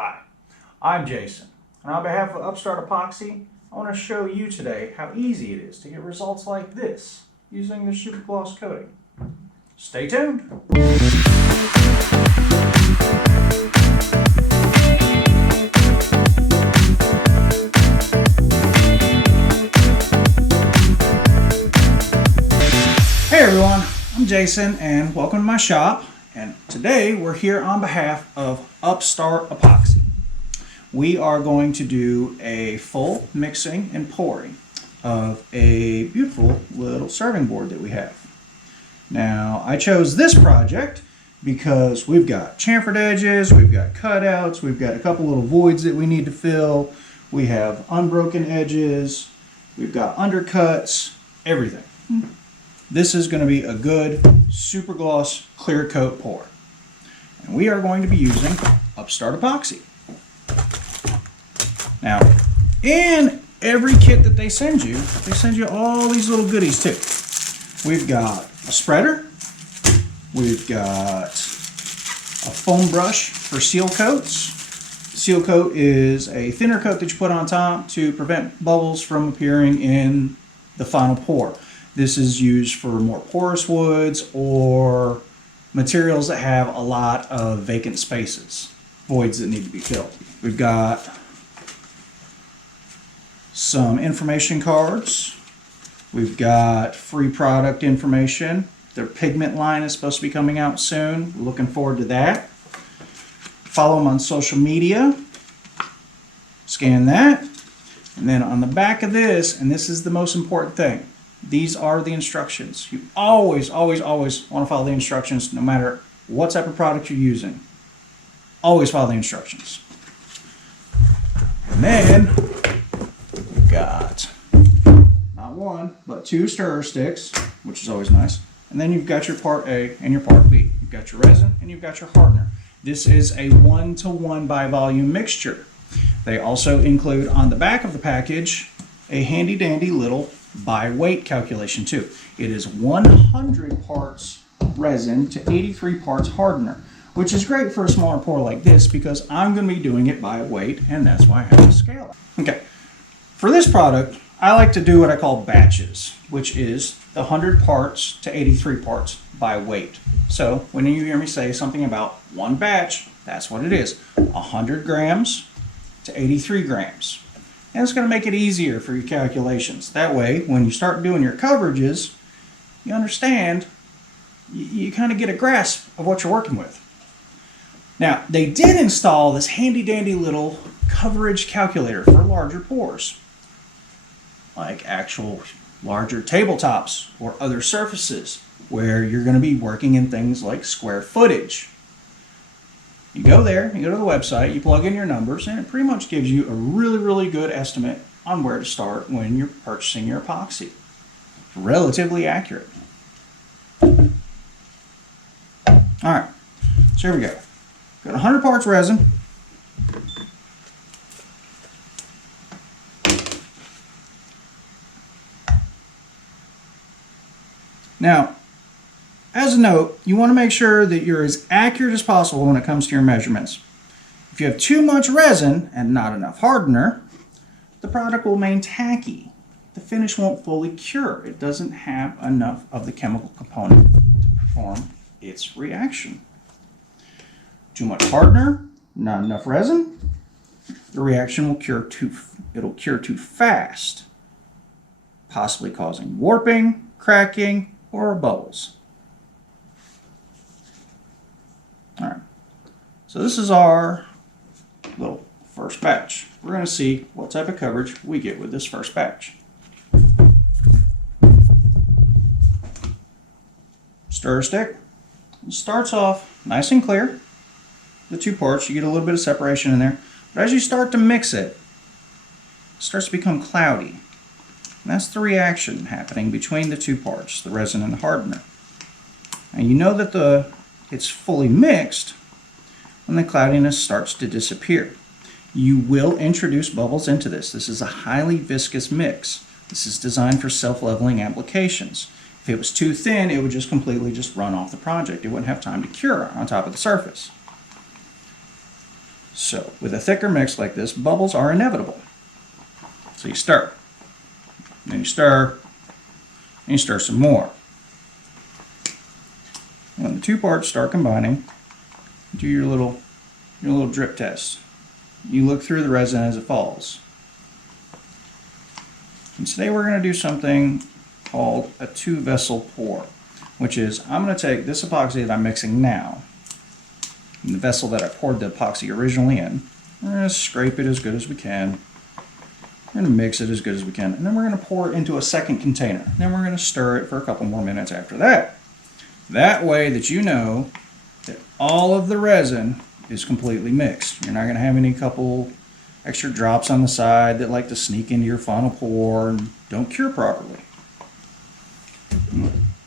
Hi, I'm Jason, and on behalf of Upstart Epoxy, I want to show you today how easy it is to get results like this using the super gloss coating. Stay tuned! Hey everyone, I'm Jason and welcome to my shop. And today we're here on behalf of Upstart Epoxy. We are going to do a full mixing and pouring of a beautiful little serving board that we have. Now I chose this project because we've got chamfered edges, we've got cutouts, we've got a couple little voids that we need to fill, we have unbroken edges, we've got undercuts, everything. This is going to be a good super gloss clear coat pour. And we are going to be using Upstart Epoxy. Now, in every kit that they send you all these little goodies too. We've got a spreader, we've got a foam brush for seal coats. Seal coat is a thinner coat that you put on top to prevent bubbles from appearing in the final pour. This is used for more porous woods or materials that have a lot of vacant spaces, voids that need to be filled. We've got some information cards. We've got free product information. Their pigment line is supposed to be coming out soon. We're looking forward to that. Follow them on social media. Scan that. And then on the back of this, and this is the most important thing, these are the instructions. You always want to follow the instructions no matter what type of product you're using. Always follow the instructions. And then we've got not one, but two stirrer sticks, which is always nice. And then you've got your part A and your part B. You've got your resin and you've got your hardener. This is a 1-to-1 by volume mixture. They also include on the back of the package a handy dandy little by weight calculation too. It is 100 parts resin to 83 parts hardener, which is great for a smaller pour like this because I'm going to be doing it by weight, and that's why I have to scale it. Okay, for this product, I like to do what I call batches, which is the 100 parts to 83 parts by weight. So when you hear me say something about one batch, that's what it is. 100 grams to 83 grams. And it's going to make it easier for your calculations. That way, when you start doing your coverages, you understand, you kind of get a grasp of what you're working with. Now, they did install this handy dandy little coverage calculator for larger pours, like actual larger tabletops or other surfaces where you're going to be working in things like square footage. You go there, you go to the website, you plug in your numbers, and it pretty much gives you a really good estimate on where to start when you're purchasing your epoxy. Relatively accurate. Alright, so here we go. Got 100 parts resin. Now, as a note, you want to make sure that you're as accurate as possible when it comes to your measurements. If you have too much resin and not enough hardener, the product will remain tacky. The finish won't fully cure. It doesn't have enough of the chemical component to perform its reaction. Too much hardener, not enough resin, the reaction will cure too fast, possibly causing warping, cracking, or bubbles. All right, so this is our little first batch. We're going to see what type of coverage we get with this first batch. Stirrer stick. It starts off nice and clear. The two parts, you get a little bit of separation in there. But as you start to mix it, it starts to become cloudy. And that's the reaction happening between the two parts, the resin and the hardener. And you know that it's fully mixed when the cloudiness starts to disappear. You will introduce bubbles into this. This is a highly viscous mix. This is designed for self-leveling applications. If it was too thin, it would just completely run off the project. It wouldn't have time to cure on top of the surface. So with a thicker mix like this, bubbles are inevitable. So you stir, then you stir, and you stir some more. When the two parts start combining, do your little drip test. You look through the resin as it falls. And today we're going to do something called a 2-vessel pour, which is I'm going to take this epoxy that I'm mixing now, in the vessel that I poured the epoxy originally in. We're going to scrape it as good as we can. We're going to mix it as good as we can, and then we're going to pour it into a second container. Then we're going to stir it for a couple more minutes after that. That way that you know that all of the resin is completely mixed. You're not going to have any couple extra drops on the side that like to sneak into your final pour and don't cure properly.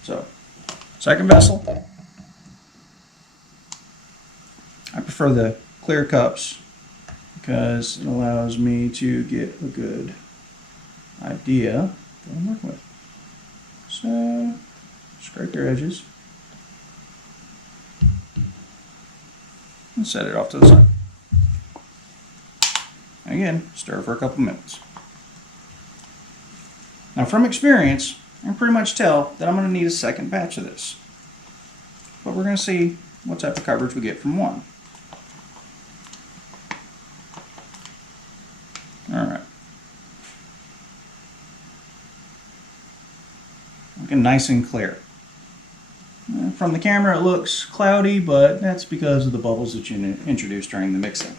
So, second vessel. I prefer the clear cups because it allows me to get a good idea of what I'm working with. So, scrape your edges and set it off to the side. Again, stir for a couple minutes. Now from experience, I can pretty much tell that I'm going to need a second batch of this. But we're going to see what type of coverage we get from one. Alright. Looking nice and clear. From the camera it looks cloudy, but that's because of the bubbles that you introduced during the mixing.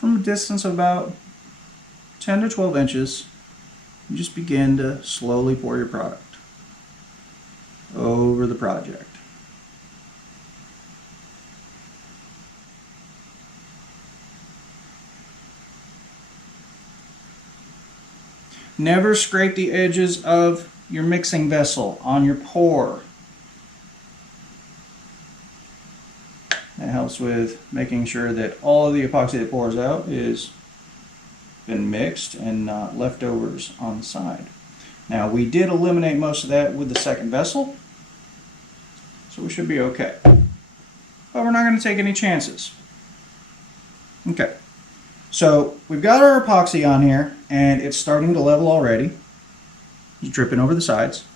From a distance of about 10 to 12 inches, you just begin to slowly pour your product over the project. Never scrape the edges of your mixing vessel on your pour. That helps with making sure that all of the epoxy that pours out is been mixed and not leftovers on the side. Now we did eliminate most of that with the second vessel, so we should be okay. But we're not going to take any chances. Okay, so we've got our epoxy on here and it's starting to level already. It's dripping over the sides.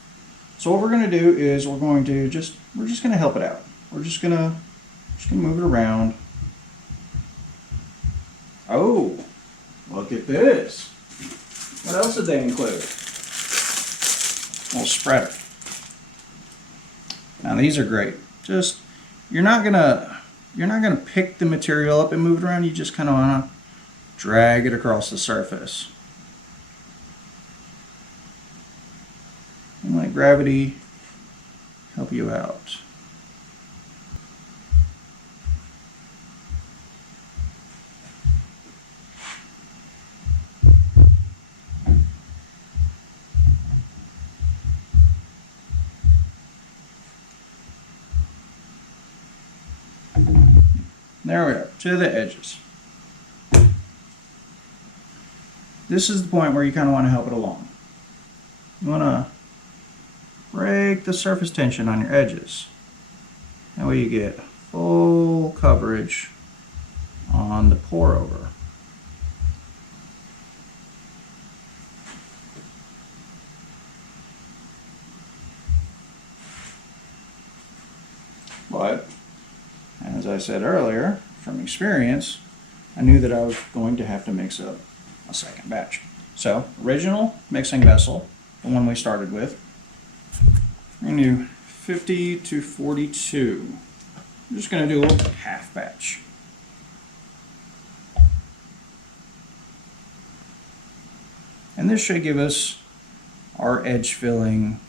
So what we're going to do is we're just going to help it out. We're just going to move it around. Oh, look at this. What else did they include? A little spreader. Now these are great. Just you're not gonna pick the material up and move it around. You just kind of want to drag it across the surface. And let gravity help you out. There we go, to the edges. This is the point where you kind of want to help it along. You want to break the surface tension on your edges. That way you get full coverage on the pour over. But as I said earlier, from experience, I knew that I was going to have to mix up a second batch. So, original mixing vessel, the one we started with, we're going to do 50 to 42. I'm just going to do a little half batch. And this should give us our edge filling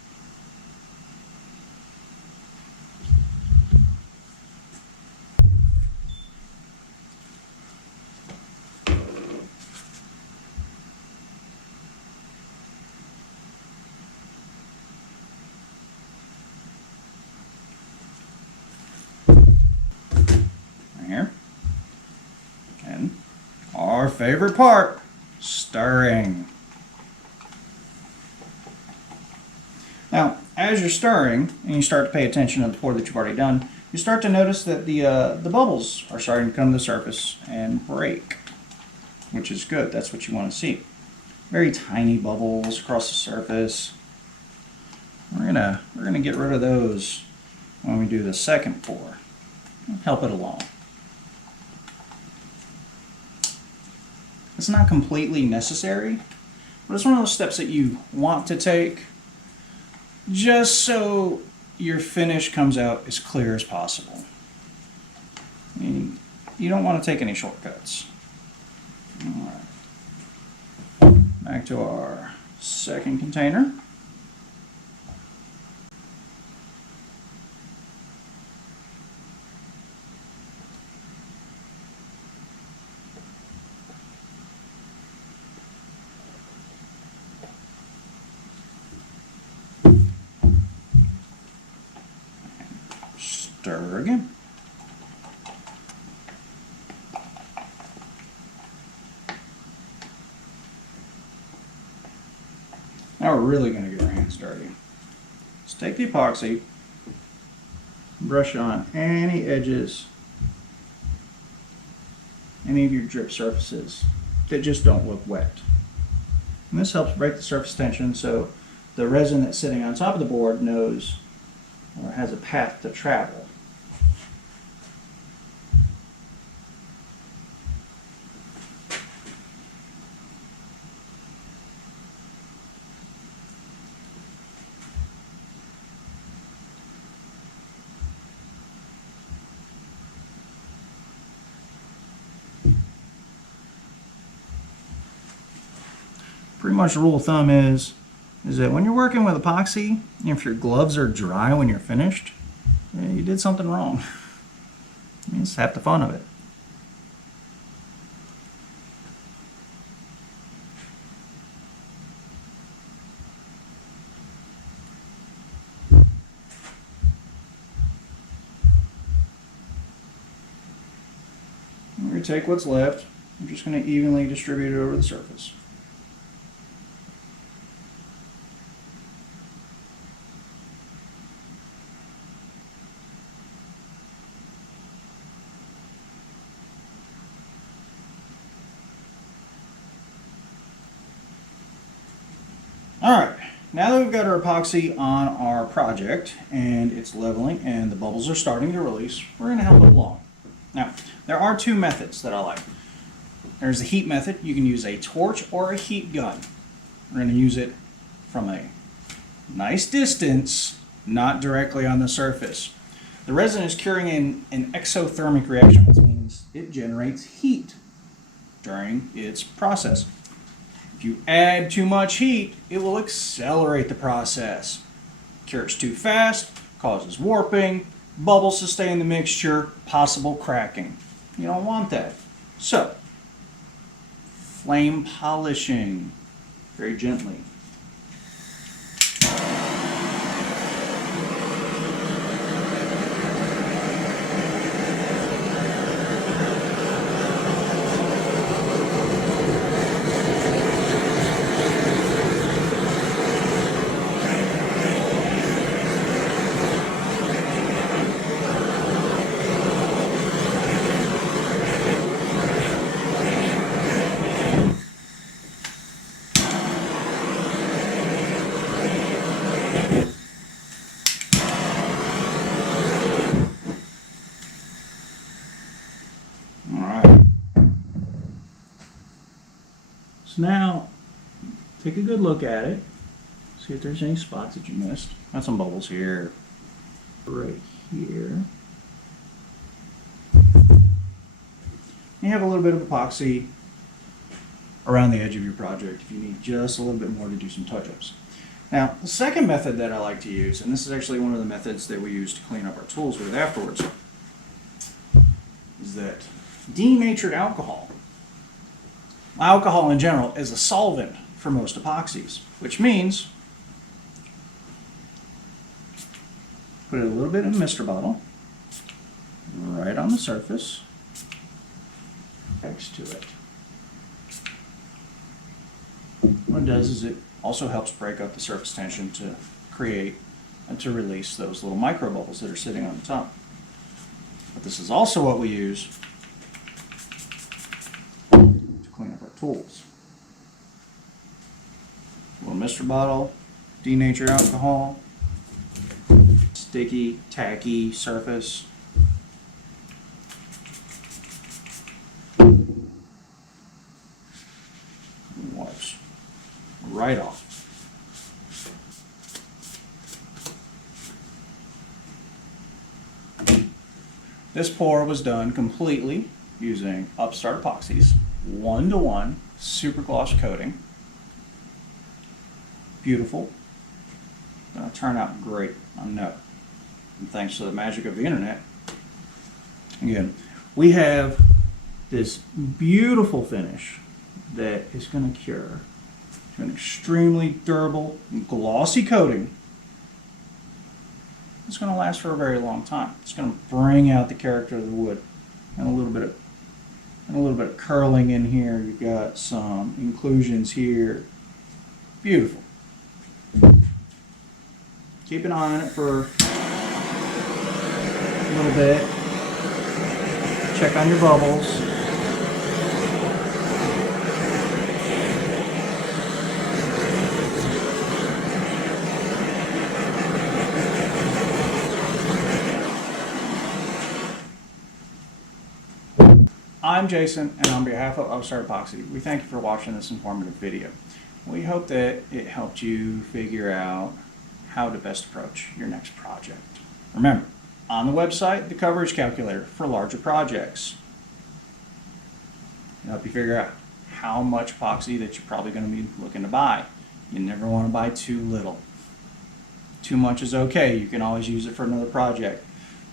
here. And our favorite part, stirring. Now, as you're stirring and you start to pay attention to the pour that you've already done, you start to notice that the bubbles are starting to come to the surface and break, which is good. That's what you want to see. Very tiny bubbles across the surface. We're gonna get rid of those when we do the second pour. Help it along. It's not completely necessary, but it's one of those steps that you want to take just so your finish comes out as clear as possible. You don't want to take any shortcuts. All right. Back to our second container. Stir again. Now we're really going to get our hands dirty. Let's take the epoxy, brush on any edges, any of your drip surfaces that just don't look wet. And this helps break the surface tension so the resin that's sitting on top of the board knows or has a path to travel. Pretty much the rule of thumb is that when you're working with epoxy, if your gloves are dry when you're finished, you did something wrong. It's half the fun of it. We're going to take what's left. I'm just going to evenly distribute it over the surface. Alright, now that we've got our epoxy on our project and it's leveling and the bubbles are starting to release, we're going to help it along. Now, there are two methods that I like. There's the heat method. You can use a torch or a heat gun. We're going to use it from a nice distance, not directly on the surface. The resin is curing in an exothermic reaction, which means it generates heat during its process. If you add too much heat, it will accelerate the process. Cures too fast, causes warping, bubbles to stay in the mixture, possible cracking. You don't want that. So, flame polishing very gently. So now, take a good look at it. See if there's any spots that you missed. Got some bubbles here, right here. You have a little bit of epoxy around the edge of your project if you need just a little bit more to do some touch-ups. Now, the second method that I like to use, and this is actually one of the methods that we use to clean up our tools with afterwards, is that denatured alcohol. Alcohol in general is a solvent for most epoxies, which means put a little bit in a mister bottle right on the surface next to it. What it does is it also helps break up the surface tension to create and to release those little micro bubbles that are sitting on the top. But this is also what we use to clean up our tools. A little mystery bottle, denatured alcohol, sticky, tacky surface. Wipes right off. This pour was done completely using Upstart epoxies, 1-to-1 super gloss coating. Beautiful. Gonna turn out great, I know. And thanks to the magic of the internet. Again, we have this beautiful finish that is going to cure to an extremely durable, glossy coating. It's going to last for a very long time. It's going to bring out the character of the wood, and a little bit of curling in here. You've got some inclusions here. Beautiful. Keep an eye on it for a little bit. Check on your bubbles. I'm Jason, and on behalf of Upstart Epoxy, we thank you for watching this informative video. We hope that it helped you figure out how to best approach your next project. Remember, on the website, the coverage calculator for larger projects. It'll help you figure out how much epoxy that you're probably going to be looking to buy. You never want to buy too little. Too much is okay. You can always use it for another project.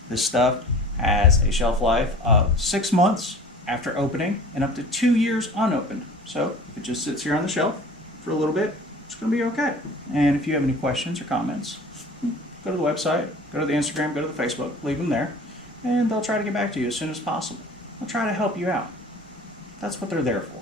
This stuff has a shelf life of 6 months after opening and up to 2 years unopened. So if it just sits here on the shelf for a little bit, it's going to be okay. And if you have any questions or comments, go to the website, go to the Instagram, go to the Facebook, leave them there, and they'll try to get back to you as soon as possible. They'll try to help you out. That's what they're there for.